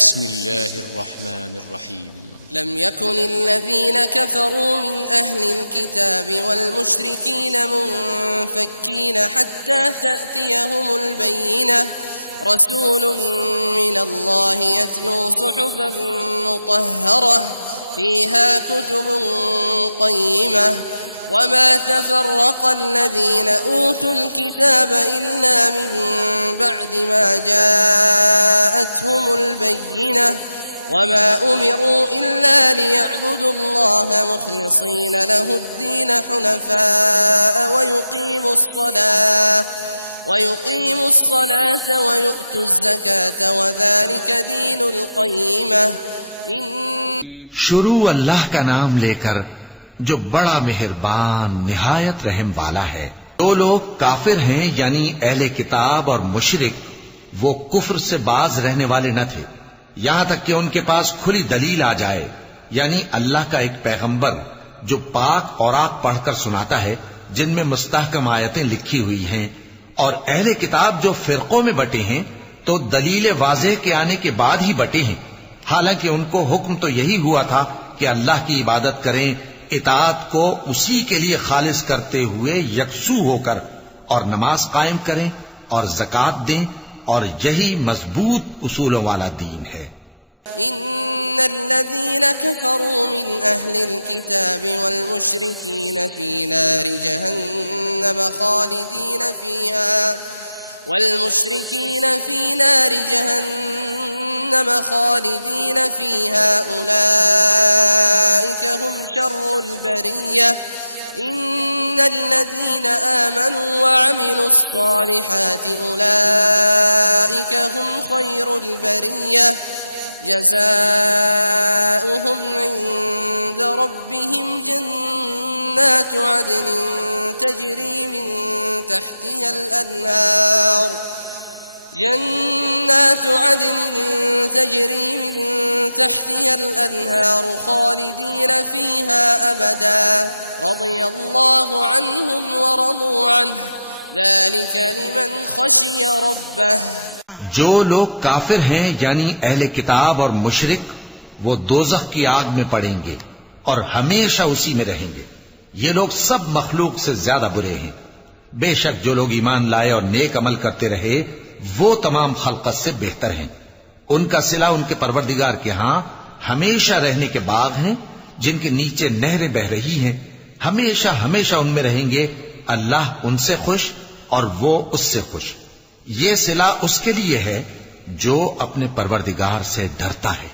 बिस्मिल्लाहिर्रहमानिर्रहीम। लम यकुनिल्लज़ीन कफ़रू मिन अहलिल किताबि वल मुश्रिकीन मुनफ़क्कीन हत्ता तअतियहुमुल बय्यिनह रसूलुम मिनल्लाहि यत्लू सुहुफ़न मुतहहरह फ़ीहा कुतुबुन क़य्यिमह वमा तफ़र्रक़ल्लज़ीन ऊतुल किताब इल्ला मिन बअदि मा जाअतहुमुल बय्यिनह वमा उमिरू इल्ला लियअबुदुल्लाह मुख़लिसीन लहुद्दीन हुनफ़ाअ वयुक़ीमुस्सलात वयु'तुज़्ज़कात वज़ालिक दीनुल क़य्यिमह। शुरू अल्लाह का नाम लेकर जो बड़ा मेहरबान निहायत रहम वाला है। जो लोग काफिर हैं यानी अहले किताब और मुशरिक, वो कुफ्र से बाज रहने वाले न थे यहां तक कि उनके पास खुली दलील आ जाए, यानी अल्लाह का एक पैगंबर जो पाक औरात पढ़कर सुनाता है जिनमें मुस्तहकम आयतें लिखी हुई हैं। और अहले किताब जो फिरकों में बटे हैं तो दलील वाज़ेह के आने के बाद ही बटे हैं, हालांकि उनको हुक्म तो यही हुआ था कि अल्लाह की इबादत करें, इताअत को उसी के लिए खालिस करते हुए यकसू होकर, और नमाज कायम करें और ज़कात दें, और यही मजबूत उसूलों वाला दीन है। इन्नल्लज़ीन कफ़रू मिन अहलिल किताबि वल मुश्रिकीन फी नारि जहन्नम खालिदीन फीहा والمشركين في نار جهنم خالدين فيها أولئك هم شر البرية إن الذين آمنوا وعملوا الصالحات أولئك هم خير البرية جزاؤهم عند ربهم جنات عدن تجري من تحتها الأنهار خالدين فيها أبدا رضي الله عنهم ورضوا عنه ذلك لمن خشي ربه। जो लोग काफिर हैं यानी अहले किताब और मुशरिक, वो दोज़ख की आग में पड़ेंगे और हमेशा उसी में रहेंगे। ये लोग सब मखलूक से ज्यादा बुरे हैं। बेशक जो लोग ईमान लाए और नेक अमल करते रहे वो तमाम खल्क़त से बेहतर हैं। उनका सिला उनके परवरदिगार के यहां हमेशा रहने के बाग हैं जिनके नीचे नहरें बह रही हैं। हमेशा हमेशा उनमें रहेंगे। अल्लाह उनसे खुश और वो उससे खुश। ये सिला उसके लिए है जो अपने परवरदिगार से डरता है।